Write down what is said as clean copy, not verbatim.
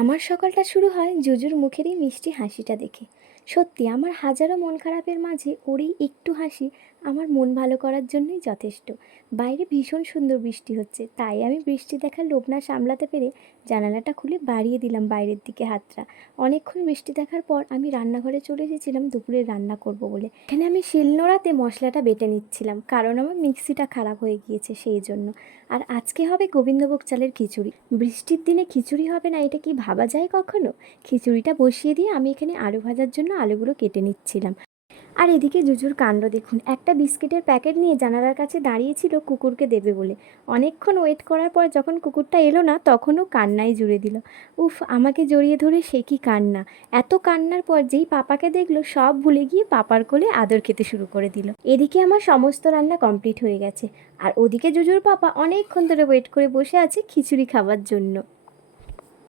আমার সকালটা শুরু হয় জুজুর মুখের এই মিষ্টি হাসিটা দেখে। সত্যি আমার হাজারো মন খারাপের মাঝে ওর এই একটু হাসি আমার মন ভালো করার জন্যই যথেষ্ট। বাইরে ভীষণ সুন্দর বৃষ্টি হচ্ছে, তাই আমি বৃষ্টি দেখার লোভ না সামলাতে পেরে জানালাটা খুলে বাড়িয়ে দিলাম বাইরের দিকে হাতটা। অনেকক্ষণ বৃষ্টি দেখার পর আমি রান্নাঘরে চলে এসেছিলাম দুপুরে রান্না করব বলে। এখানে আমি শিলনোড়াতে মশলাটা বেটে নিচ্ছিলাম, কারণ আমার মিক্সিটা খারাপ হয়ে গিয়েছে সেই জন্য। আর আজকে হবে গোবিন্দভোগ চালের খিচুড়ি। বৃষ্টির দিনে খিচুড়ি হবে না, এটা কি ভাবা যায় কখনো? খিচুড়িটা বসিয়ে দিয়ে আমি এখানে আলু ভাজার জন্য আলুগুলো কেটে নিচ্ছিলাম। আর এদিকে জুজুর কাণ্ড দেখুন, একটা বিস্কিটের প্যাকেট নিয়ে জানালার কাছে দাঁড়িয়েছিল কুকুরকে দেবে বলে। অনেকক্ষণ ওয়েট করার পর যখন কুকুরটা এলো না, তখনও কান্নায় জুড়ে দিল। উফ, আমাকে জড়িয়ে ধরে সে কি কান্না! এত কান্নার পর যেই পাপাকে দেখলো, সব ভুলে গিয়ে পাপার কোলে আদর খেতে শুরু করে দিল। এদিকে আমার সমস্ত রান্না কমপ্লিট হয়ে গেছে, আর ওদিকে জুজুর পাপা অনেকক্ষণ ধরে ওয়েট করে বসে আছে খিচুড়ি খাবার জন্য।